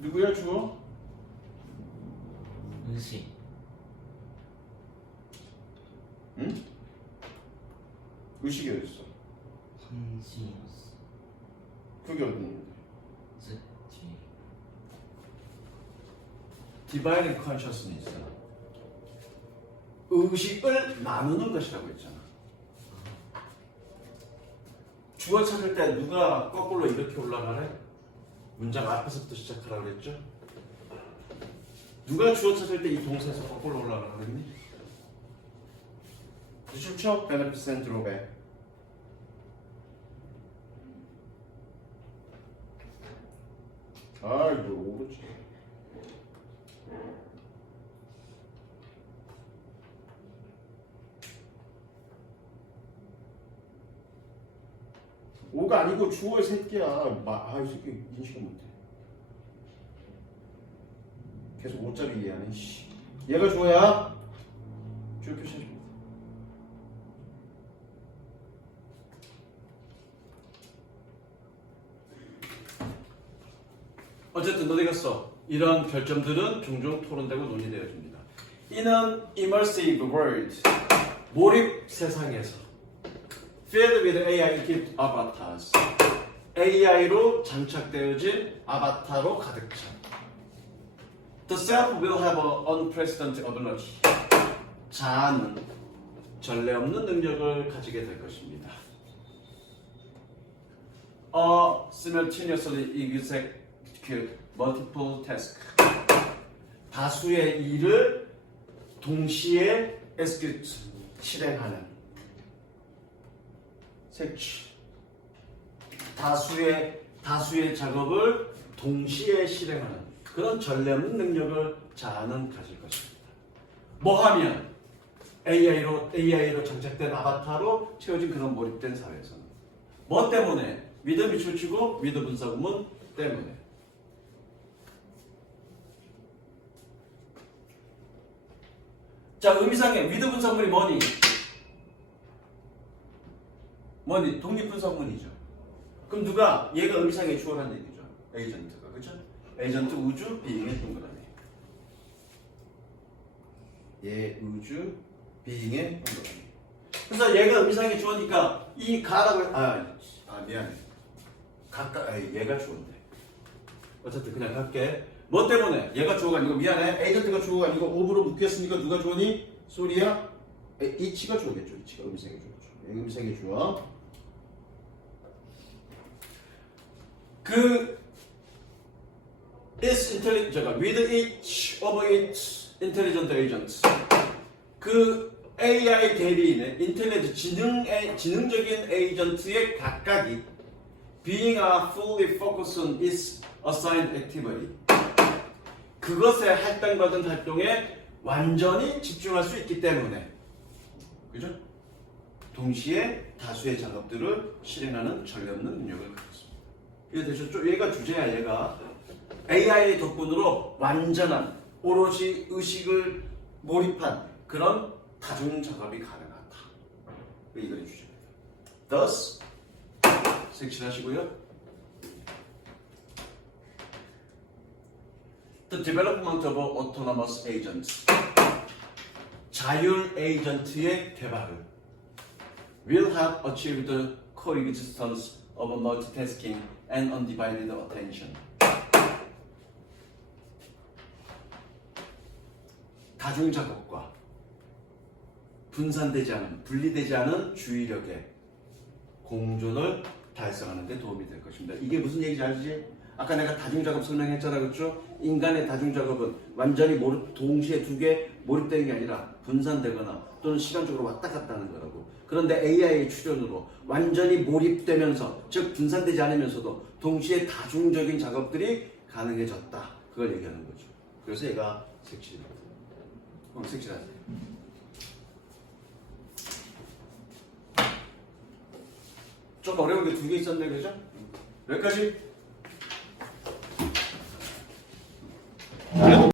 누구야 주어? 의식. 응? 의식이 어딨어? 컨시어스. 그게 어디 있는데? 뒤. Dividing consciousness 의식을 나누는 것이라고 했잖아. 주어 찾을 때 누가 거꾸로 이렇게 올라가래? 문장 앞에서부터 시작하라고 그랬죠? 누가 주어 찾을 때 이 동사에서 거꾸로 올라가라 그랬니? 좋죠? benefits and drawback. 아 이거 오르지. 오가 아니고 주어의 새끼야. 이 새끼 인식을 못해. 계속 오자리 이해하네. 얘가 주어야. 주어 표시해줍니다. 어쨌든 어디 갔어? 이런 결점들은 종종 토론되고 논의되어집니다. 이는 immersive world, 몰입 세상에서 filled with AI equipped avatars, AI로 장착되어진 아바타로 가득 찬 The self will have an unprecedented ability. 자아는 전례 없는 능력을 가지게 될 것입니다. Simultaneously execute multiple tasks. 다수의 일을 동시에 execute 실행하는 색치. 다수의 작업을 동시에 실행하는 그런 전례 없는 능력을 자아는 가질 것입니다. 뭐 하면 AI로 장착된 아바타로 채워진 그런 몰입된 사회에서는 뭐 때문에? 믿음이 초치고 위드 분사구문 때문에. 자, 의미상의 위드 분사구문이 뭐니? 독립분사구문이죠. 그럼 누가? 얘가 의미상의 주어라는 얘기죠. 에이전트가. 그렇죠? 에이전트 우주 비잉의 동그라미. 얘 우주 비잉의 동그라미. 그래서 얘가 의미상의 주어니까 이 가라고 미안해. 얘가 주어인데. 어쨌든 그냥 갈게. 뭐 때문에? 얘가 주어가 아니고 미안해. 에이전트가 주어가 아니고 오브로 묶였으니까 누가 주어니? 소리야? 이치가 주어겠죠. 이치가 의미상의 주어죠. 의미상의 주어. is intelligent, with each of its intelligent agents. 그 AI 대리인의 인텔리전트 지능적인 에이전트의 각각이 being a fully focused on its assigned activity. 그것에 할당받은 활동에 완전히 집중할 수 있기 때문에, 그죠? 동시에 다수의 작업들을 실행하는 전례 없는 능력을 갖고 있습니다. 이해되셨죠? 얘가 주제야. 얘가 AI의 덕분으로 완전한 오롯이 의식을 몰입한 그런 다중 작업이 가능하다. 이거의 주제입니다. Thus 색칠하시고요. The development of autonomous agents. 자율 에이전트의 개발을 will have achieved the coexistence of multitasking and undivided attention. 다중 작업과 분산되지 않은, 분리되지 않은 주의력의 공존을 달성하는 데 도움이 될 것입니다. 이게 무슨 얘기인지 알지? 아까 내가 다중 작업 설명했잖아, 그렇죠? 인간의 다중 작업은 완전히 동시에 두 개 몰입되는 게 아니라 분산되거나 또는 시간적으로 왔다 갔다 하는 거라고. 그런데 AI의 출현으로 완전히 몰입되면서, 즉 분산되지 않으면서도 동시에 다중적인 작업들이 가능해졌다. 그걸 얘기하는 거죠. 그래서 얘가 색칠입니다. 색칠하세요. 좀 어려운 게 두 개 있었네, 그죠? 여기까지.